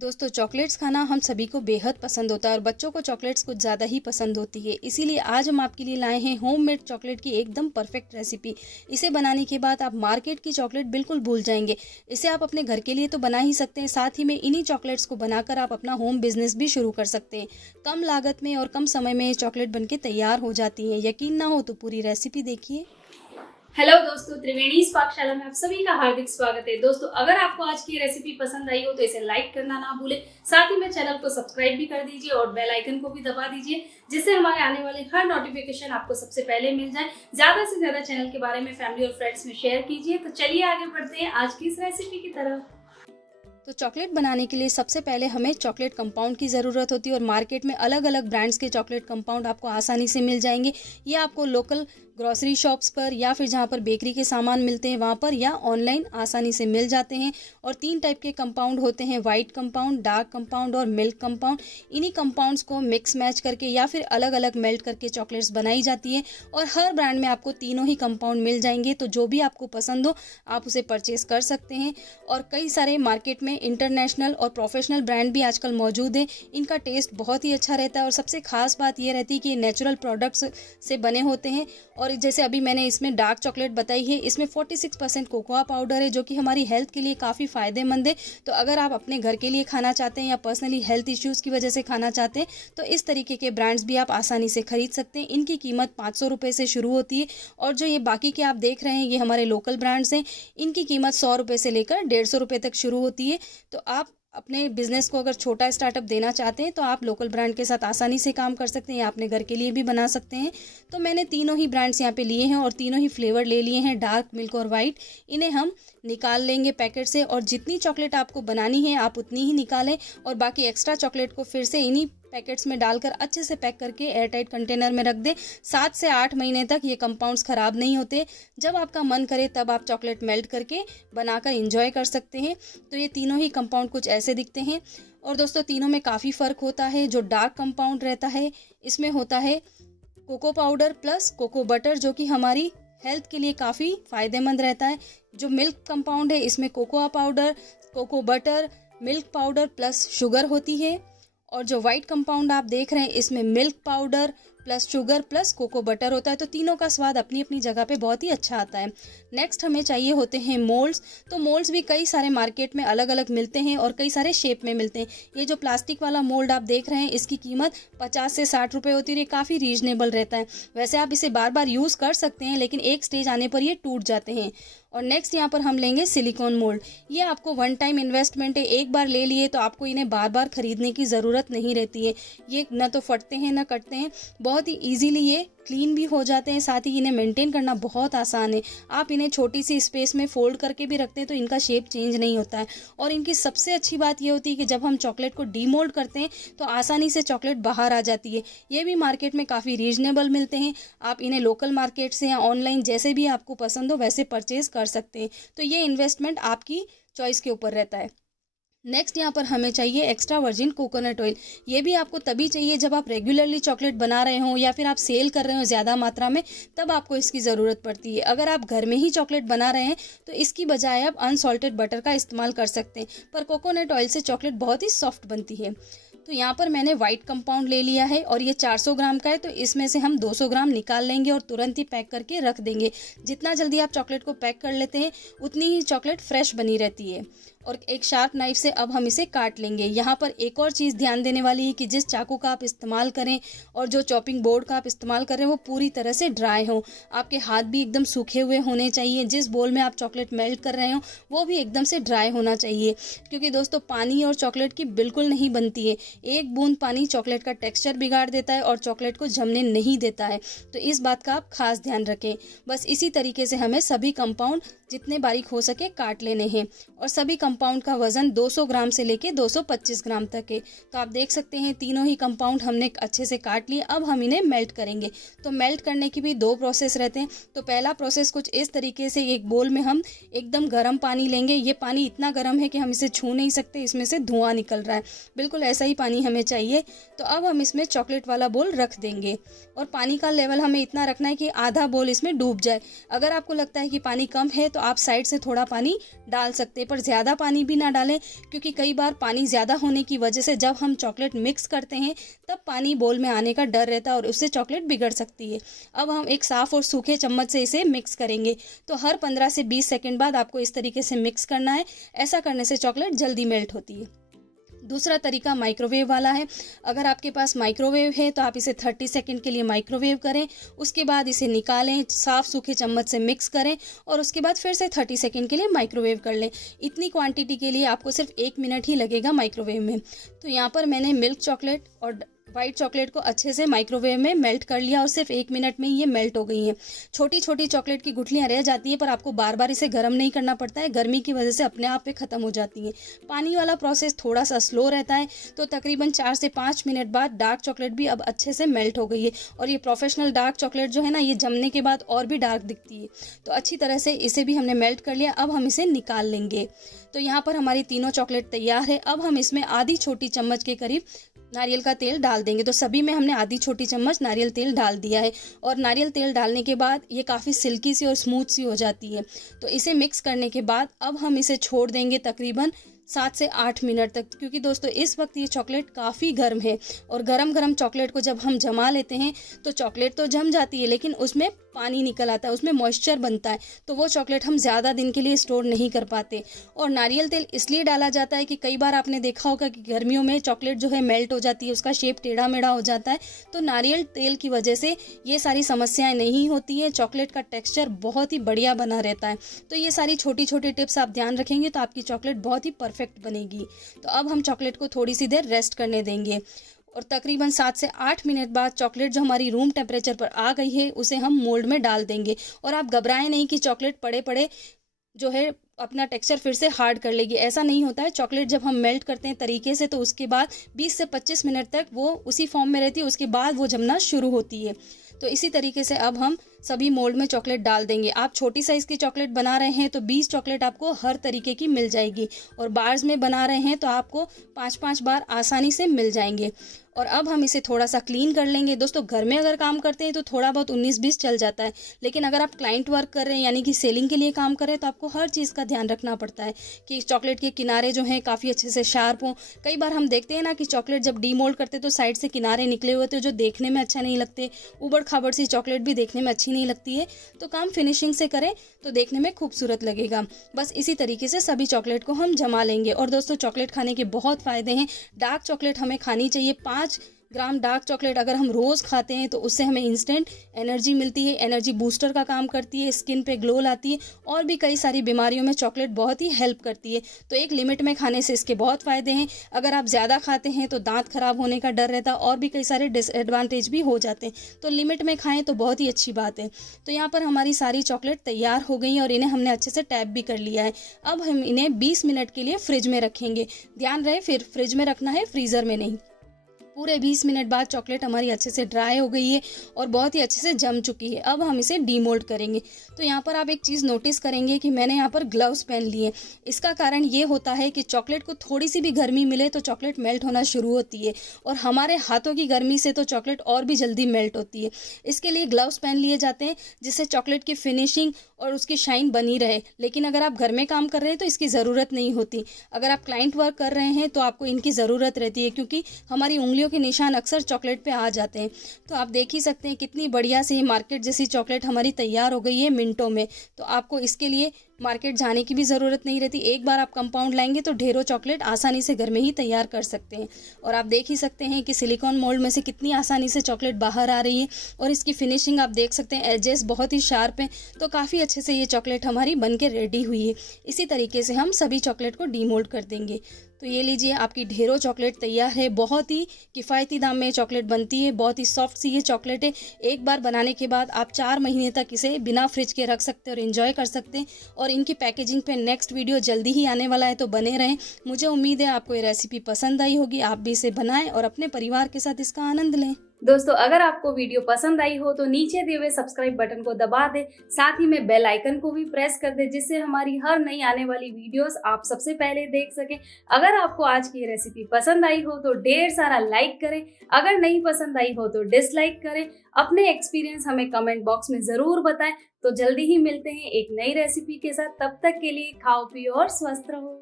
दोस्तों, चॉकलेट्स खाना हम सभी को बेहद पसंद होता है और बच्चों को चॉकलेट्स कुछ ज़्यादा ही पसंद होती है। इसीलिए आज हम आपके लिए लाए हैं होममेड चॉकलेट की एकदम परफेक्ट रेसिपी। इसे बनाने के बाद आप मार्केट की चॉकलेट बिल्कुल भूल जाएंगे। इसे आप अपने घर के लिए तो बना ही सकते हैं, साथ ही में इन्हीं चॉकलेट्स को बनाकर आप अपना होम बिजनेस भी शुरू कर सकते हैं। कम लागत में और कम समय में ये चॉकलेट बनके तैयार हो जाती है। यकीन ना हो तो पूरी रेसिपी देखिए। हेलो दोस्तों, त्रिवेणी पाकशाला में आप सभी का हार्दिक स्वागत है। दोस्तों, अगर आपको आज की रेसिपी पसंद आई हो तो इसे लाइक करना ना भूलें। साथ ही में चैनल को सब्सक्राइब भी कर दीजिए और बेल आइकन को भी दबा दीजिए, जिससे हमारे आने वाले हर नोटिफिकेशन आपको सबसे पहले मिल जाए। ज्यादा से ज्यादा चैनल के बारे में फैमिली और फ्रेंड्स में शेयर कीजिए। तो चलिए आगे बढ़ते हैं आज की इस रेसिपी की तरफ। तो चॉकलेट बनाने के लिए सबसे पहले हमें चॉकलेट कंपाउंड की ज़रूरत होती है और मार्केट में अलग अलग ब्रांड्स के चॉकलेट कंपाउंड आपको आसानी से मिल जाएंगे। ये आपको लोकल ग्रॉसरी शॉप्स पर या फिर जहाँ पर बेकरी के सामान मिलते हैं वहाँ पर या ऑनलाइन आसानी से मिल जाते हैं। और 3 टाइप के कंपाउंड होते हैं, वाइट कंपाउंड, डार्क कंपाउंड और मिल्क कंपाउंड। इन्हीं कंपाउंड्स को मिक्स मैच करके या फिर अलग अलग मेल्ट करके चॉकलेट्स बनाई जाती है और हर ब्रांड में आपको तीनों ही कंपाउंड मिल जाएंगे। तो जो भी आपको पसंद हो आप उसे परचेज कर सकते हैं। और कई सारे मार्केट में इंटरनेशनल और प्रोफेशनल ब्रांड भी आजकल मौजूद है। इनका टेस्ट बहुत ही अच्छा रहता है और सबसे खास बात यह रहती है कि ये नेचुरल प्रोडक्ट्स से बने होते हैं। और जैसे अभी मैंने इसमें डार्क चॉकलेट बताई है, इसमें 46% कोकोआ पाउडर है, जो कि हमारी हेल्थ के लिए काफ़ी फ़ायदेमंद है। तो अगर आप अपने घर के लिए खाना चाहते हैं या पर्सनली हेल्थ इश्यूज़ की वजह से खाना चाहते हैं तो इस तरीके के ब्रांड्स भी आप आसानी से खरीद सकते हैं। इनकी कीमत 500 रुपये से शुरू होती है और जो ये बाकी के आप देख रहे हैं ये हमारे लोकल ब्रांड्स हैं। इनकी कीमत 100 रुपये से लेकर 150 रुपये तक शुरू होती है। तो आप अपने बिजनेस को अगर छोटा स्टार्टअप देना चाहते हैं तो आप लोकल ब्रांड के साथ आसानी से काम कर सकते हैं या अपने घर के लिए भी बना सकते हैं। तो मैंने तीनों ही ब्रांड्स यहाँ पे लिए हैं और तीनों ही फ्लेवर ले लिए हैं, डार्क, मिल्क और वाइट। इन्हें हम निकाल लेंगे पैकेट से और जितनी चॉकलेट आपको बनानी है आप उतनी ही निकालें और बाकी एक्स्ट्रा चॉकलेट को फिर से इन्हीं पैकेट्स में डालकर अच्छे से पैक करके एयरटाइट कंटेनर में रख दें। 7 से 8 महीने तक ये कंपाउंड्स ख़राब नहीं होते। जब आपका मन करे तब आप चॉकलेट मेल्ट करके बनाकर इंजॉय कर सकते हैं। तो ये तीनों ही कंपाउंड कुछ ऐसे दिखते हैं। और दोस्तों, तीनों में काफ़ी फ़र्क होता है। जो डार्क कंपाउंड रहता है इसमें होता है cocoa powder plus cocoa butter, जो कि हमारी हेल्थ के लिए काफ़ी फ़ायदेमंद रहता है। जो मिल्क कंपाउंड है इसमें cocoa powder, cocoa butter, milk powder plus sugar होती है। और जो वाइट कंपाउंड आप देख रहे हैं इसमें milk powder plus sugar plus cocoa butter होता है। तो तीनों का स्वाद अपनी अपनी जगह पे बहुत ही अच्छा आता है। नेक्स्ट हमें चाहिए होते हैं मोल्ड्स। तो मोल्ड्स भी कई सारे मार्केट में अलग अलग मिलते हैं और कई सारे शेप में मिलते हैं। ये जो प्लास्टिक वाला मोल्ड आप देख रहे हैं इसकी कीमत 50 से 60 रुपये होती है। ये काफ़ी रीजनेबल रहता है। वैसे आप इसे बार बार यूज़ कर सकते हैं लेकिन एक स्टेज आने पर ये टूट जाते हैं। और नेक्स्ट यहाँ पर हम लेंगे सिलिकॉन मोल्ड। ये आपको वन टाइम इन्वेस्टमेंट है, एक बार ले लिए तो आपको इन्हें बार बार खरीदने की ज़रूरत नहीं रहती है। ये न तो फटते हैं न कटते हैं, बहुत ही ईजीली ये क्लीन भी हो जाते हैं। साथ ही इन्हें मेंटेन करना बहुत आसान है। आप इन्हें छोटी सी स्पेस में फोल्ड करके भी रखते हैं तो इनका शेप चेंज नहीं होता है। और इनकी सबसे अच्छी बात ये होती है कि जब हम चॉकलेट को डीमोल्ड करते हैं तो आसानी से चॉकलेट बाहर आ जाती है। ये भी मार्केट में काफ़ी रीजनेबल मिलते हैं। आप इन्हें लोकल मार्केट से या ऑनलाइन जैसे भी आपको पसंद हो वैसे परचेज कर सकते हैं। तो ये इन्वेस्टमेंट आपकी चॉइस के ऊपर रहता है। नेक्स्ट यहाँ पर हमें चाहिए एक्स्ट्रा वर्जिन कोकोनट ऑयल। ये भी आपको तभी चाहिए जब आप रेगुलरली चॉकलेट बना रहे हो या फिर आप सेल कर रहे हो ज़्यादा मात्रा में, तब आपको इसकी ज़रूरत पड़ती है। अगर आप घर में ही चॉकलेट बना रहे हैं तो इसकी बजाय आप अनसॉल्टेड बटर का इस्तेमाल कर सकते हैं, पर कोकोनट ऑयल से चॉकलेट बहुत ही सॉफ्ट बनती है। तो यहाँ पर मैंने वाइट कंपाउंड ले लिया है और ये 400 ग्राम का है। तो इसमें से हम 200 ग्राम निकाल लेंगे और तुरंत ही पैक करके रख देंगे। जितना जल्दी आप चॉकलेट को पैक कर लेते हैं उतनी ही चॉकलेट फ्रेश बनी रहती है। और एक शार्प नाइफ से अब हम इसे काट लेंगे। यहाँ पर एक और चीज़ ध्यान देने वाली है कि जिस चाकू का आप इस्तेमाल करें और जो चॉपिंग बोर्ड का आप इस्तेमाल करें वो पूरी तरह से ड्राई हो। आपके हाथ भी एकदम सूखे हुए होने चाहिए। जिस बोल में आप चॉकलेट मेल्ट कर रहे हो वो भी एकदम से ड्राई होना चाहिए, क्योंकि दोस्तों पानी और चॉकलेट की बिल्कुल नहीं बनती है। एक बूंद पानी चॉकलेट का टेक्स्चर बिगाड़ देता है और चॉकलेट को जमने नहीं देता है। तो इस बात का आप खास ध्यान रखें। बस इसी तरीके से हमें सभी कंपाउंड जितने बारीक हो सके काट लेने हैं। और सभी कंपाउंड का वजन 200 ग्राम से लेके 225 ग्राम तक है। तो आप देख सकते हैं तीनों ही कंपाउंड हमने अच्छे से काट लिए। अब हम इन्हें मेल्ट करेंगे। तो मेल्ट करने की भी 2 प्रोसेस रहते हैं। तो पहला प्रोसेस कुछ इस तरीके से, एक बोल में हम एकदम गर्म पानी लेंगे। ये पानी इतना गर्म है कि हम इसे छू नहीं सकते, इसमें से धुआं निकल रहा है। बिल्कुल ऐसा ही पानी हमें चाहिए। तो अब हम इसमें चॉकलेट वाला बोल रख देंगे और पानी का लेवल हमें इतना रखना है कि आधा बोल इसमें डूब जाए। अगर आपको लगता है कि पानी कम है तो आप साइड से थोड़ा पानी डाल सकते हैं, पर ज़्यादा पानी भी ना डालें, क्योंकि कई बार पानी ज़्यादा होने की वजह से जब हम चॉकलेट मिक्स करते हैं तब पानी बोल में आने का डर रहता है और उससे चॉकलेट बिगड़ सकती है। अब हम एक साफ़ और सूखे चम्मच से इसे मिक्स करेंगे। तो हर 15 से 20 सेकेंड बाद आपको इस तरीके से मिक्स करना है। ऐसा करने से चॉकलेट जल्दी मेल्ट होती है। दूसरा तरीका माइक्रोवेव वाला है। अगर आपके पास माइक्रोवेव है तो आप इसे 30 सेकंड के लिए माइक्रोवेव करें, उसके बाद इसे निकालें, साफ़ सूखे चम्मच से मिक्स करें और उसके बाद फिर से 30 सेकंड के लिए माइक्रोवेव कर लें। इतनी क्वांटिटी के लिए आपको सिर्फ 1 मिनट ही लगेगा माइक्रोवेव में। तो यहाँ पर मैंने मिल्क चॉकलेट और वाइट चॉकलेट को अच्छे से माइक्रोवेव में मेल्ट कर लिया और सिर्फ 1 मिनट में ये मेल्ट हो गई हैं। छोटी छोटी चॉकलेट की गुठलियाँ रह जाती हैं, पर आपको बार बार इसे गर्म नहीं करना पड़ता है, गर्मी की वजह से अपने आप पे ख़त्म हो जाती हैं। पानी वाला प्रोसेस थोड़ा सा स्लो रहता है। तो तकरीबन 4 से 5 मिनट बाद डार्क चॉकलेट भी अब अच्छे से मेल्ट हो गई है और ये प्रोफेशनल डार्क चॉकलेट जो है ना, ये जमने के बाद और भी डार्क दिखती है। तो अच्छी तरह से इसे भी हमने मेल्ट कर लिया। अब हम इसे निकाल लेंगे। तो यहाँ पर हमारी तीनों चॉकलेट तैयार है। अब हम इसमें आधी छोटी चम्मच के करीब नारियल का तेल डाल देंगे। तो सभी में हमने आधी छोटी चम्मच नारियल तेल डाल दिया है और नारियल तेल डालने के बाद ये काफ़ी सिल्की सी और स्मूथ सी हो जाती है। तो इसे मिक्स करने के बाद अब हम इसे छोड़ देंगे तकरीबन 7 से 8 मिनट तक, क्योंकि दोस्तों इस वक्त ये चॉकलेट काफ़ी गर्म है और गरम गरम चॉकलेट को जब हम जमा लेते हैं तो चॉकलेट तो जम जाती है, लेकिन उसमें पानी निकल आता है, उसमें मॉइस्चर बनता है। तो वो चॉकलेट हम ज़्यादा दिन के लिए स्टोर नहीं कर पाते। और नारियल तेल इसलिए डाला जाता है कि कई बार आपने देखा होगा कि गर्मियों में चॉकलेट जो है मेल्ट हो जाती है, उसका शेप टेढ़ा मेढ़ा हो जाता है। तो नारियल तेल की वजह से ये सारी समस्याएं नहीं होती है। चॉकलेट का टेक्स्चर बहुत ही बढ़िया बना रहता है। तो ये सारी छोटी छोटी टिप्स आप ध्यान रखेंगे तो आपकी चॉकलेट बहुत ही परफेक्ट बनेगी। तो अब हम चॉकलेट को थोड़ी सी देर रेस्ट करने देंगे और तकरीबन 7 से 8 मिनट बाद चॉकलेट जो हमारी रूम टेम्परेचर पर आ गई है उसे हम मोल्ड में डाल देंगे। और आप घबराएं नहीं कि चॉकलेट पड़े पड़े जो है अपना टेक्सचर फिर से हार्ड कर लेगी, ऐसा नहीं होता है। चॉकलेट जब हम मेल्ट करते हैं तरीके से तो उसके बाद 20 से 25 मिनट तक वो उसी फॉर्म में रहती है, उसके बाद वो जमना शुरू होती है। तो इसी तरीके से अब हम सभी मोल्ड में चॉकलेट डाल देंगे। आप छोटी साइज़ की चॉकलेट बना रहे हैं तो 20 चॉकलेट आपको हर तरीके की मिल जाएगी और बार्स में बना रहे हैं तो आपको 5-5 बार आसानी से मिल जाएंगे। और अब हम इसे थोड़ा सा क्लीन कर लेंगे। दोस्तों घर में अगर काम करते हैं तो थोड़ा बहुत 19-20 चल जाता है, लेकिन अगर आप क्लाइंट वर्क कर रहे हैं यानी कि सेलिंग के लिए काम कर रहे हैं तो आपको हर चीज़ का ध्यान रखना पड़ता है कि चॉकलेट के किनारे जो हैं काफ़ी अच्छे से शार्प हों। कई बार हम देखते हैं ना कि चॉकलेट जब डीमोल्ड करते तो साइड से किनारे निकले हुए थे जो देखने में अच्छा नहीं लगते, ऊबड़ खाबड़ सी चॉकलेट भी देखने में अच्छी नहीं लगती है। तो काम फिनिशिंग से करें तो देखने में खूबसूरत लगेगा। बस इसी तरीके से सभी चॉकलेट को हम जमा लेंगे। और दोस्तों चॉकलेट खाने के बहुत फ़ायदे हैं। डार्क चॉकलेट हमें खानी चाहिए। 5 ग्राम डार्क चॉकलेट अगर हम रोज़ खाते हैं तो उससे हमें इंस्टेंट एनर्जी मिलती है, एनर्जी बूस्टर का काम करती है, स्किन पे ग्लो लाती है और भी कई सारी बीमारियों में चॉकलेट बहुत ही हेल्प करती है। तो एक लिमिट में खाने से इसके बहुत फ़ायदे हैं। अगर आप ज़्यादा खाते हैं तो दांत खराब होने का डर रहता है और भी कई सारे डिसएडवांटेज भी हो जाते हैं। तो लिमिट में खाएं तो बहुत ही अच्छी बात है। तो यहाँ पर हमारी सारी चॉकलेट तैयार हो गई और इन्हें हमने अच्छे से टैप भी कर लिया है। अब हम इन्हें 20 मिनट के लिए फ्रिज में रखेंगे। ध्यान रहे फिर फ्रिज में रखना है, फ्रीज़र में नहीं। पूरे 20 मिनट बाद चॉकलेट हमारी अच्छे से ड्राई हो गई है और बहुत ही अच्छे से जम चुकी है। अब हम इसे डीमोल्ड करेंगे। तो यहाँ पर आप एक चीज़ नोटिस करेंगे कि मैंने यहाँ पर ग्लव्स पहन लिए। इसका कारण ये होता है कि चॉकलेट को थोड़ी सी भी गर्मी मिले तो चॉकलेट मेल्ट होना शुरू होती है और हमारे हाथों की गर्मी से तो चॉकलेट और भी जल्दी मेल्ट होती है। इसके लिए ग्लव्स पहन लिए जाते हैं जिससे चॉकलेट की फिनिशिंग और उसकी शाइन बनी रहे। लेकिन अगर आप घर में काम कर रहे हैं तो इसकी ज़रूरत नहीं होती। अगर आप क्लाइंट वर्क कर रहे हैं तो आपको इनकी ज़रूरत रहती है, क्योंकि हमारी उंगलियों के निशान अक्सर चॉकलेट पे आ जाते हैं। तो आप देख ही सकते हैं कितनी बढ़िया सी मार्केट जैसी चॉकलेट हमारी तैयार हो गई है मिनटों में। तो आपको इसके लिए मार्केट जाने की भी ज़रूरत नहीं रहती। एक बार आप कंपाउंड लाएंगे तो ढेरों चॉकलेट आसानी से घर में ही तैयार कर सकते हैं। और आप देख ही सकते हैं कि सिलिकॉन मोल्ड में से कितनी आसानी से चॉकलेट बाहर आ रही है और इसकी फिनिशिंग आप देख सकते हैं, एजेस बहुत ही शार्प हैं। तो काफ़ी अच्छे से ये चॉकलेट हमारी बन के रेडी हुई है। इसी तरीके से हम सभी चॉकलेट को डीमोल्ड कर देंगे। तो ये लीजिए आपकी ढेरों चॉकलेट तैयार है। बहुत ही किफ़ायती दाम में चॉकलेट बनती है। बहुत ही सॉफ्ट सी ये चॉकलेट है। एक बार बनाने के बाद आप 4 महीने तक इसे बिना फ्रिज के रख सकते हैं और एंजॉय कर सकते हैं। और इनकी पैकेजिंग पे नेक्स्ट वीडियो जल्दी ही आने वाला है, तो बने रहें। मुझे उम्मीद है आपको ये रेसिपी पसंद आई होगी। आप भी इसे बनाएं और अपने परिवार के साथ इसका आनंद लें। दोस्तों अगर आपको वीडियो पसंद आई हो तो नीचे दिए हुए सब्सक्राइब बटन को दबा दें, साथ ही में बेल आइकन को भी प्रेस कर दें, जिससे हमारी हर नई आने वाली वीडियोस आप सबसे पहले देख सकें। अगर आपको आज की रेसिपी पसंद आई हो तो ढेर सारा लाइक करें, अगर नहीं पसंद आई हो तो डिसलाइक करें। अपने एक्सपीरियंस हमें कमेंट बॉक्स में ज़रूर बताएं। तो जल्दी ही मिलते हैं एक नई रेसिपी के साथ, तब तक के लिए खाओ पियो और स्वस्थ रहो।